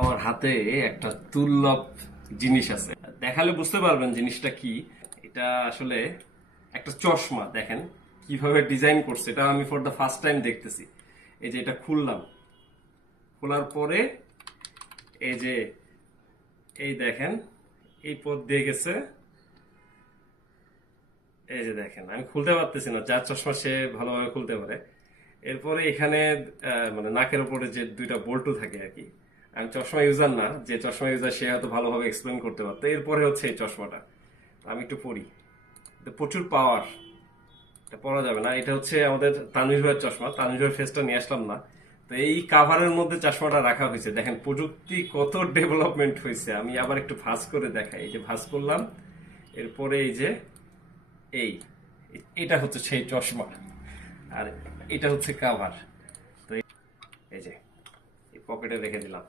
আমার হাতে একটা দুর্লভ জিনিস আছে, দেখালে বুঝতে পারবেন জিনিসটা কি। এটা আসলে একটা চশমা, দেখেন কিভাবে ডিজাইন করছে, এটা আমি ফর দ্য ফার্স্ট টাইম দেখতেছি। এই যে এটা খুললাম, খোলার পরে এই যে এই দেখেন এই পথ দিয়ে গেছে। এই যে দেখেন, আমি খুলতে পারতেছি না, যার চশমা সে ভালোভাবে খুলতে পারে। এরপরে এখানে মানে নাকের উপরে যে দুইটা বল্টু থাকে আর কি। আমি চশমা ইউজার না, যে চশমা ইউজার সে হয়তো ভালোভাবে এক্সপ্লেন করতে পারতো। এরপরে হচ্ছে এই চশমাটা, আমি একটু পরি। এটা প্রচুর পাওয়ার, এটা পরা যাবে না। এটা হচ্ছে আমাদের তানভীর ভাইয়ের চশমা, তানভীর ভাইয়ের ফেসটা নিয়ে আসলাম না। তো এই কাভারের মধ্যে চশমাটা রাখা হয়েছে, দেখেন প্রযুক্তি কত ডেভেলপমেন্ট হয়েছে। আমি আবার একটু ভাঁজ করে দেখাই, এই যে ভাঁজ করলাম, এরপরে এই যে এই এটা হচ্ছে সেই চশমা, আর এটা হচ্ছে কাভার। তো এই যে এই পকেটে রেখে দিলাম।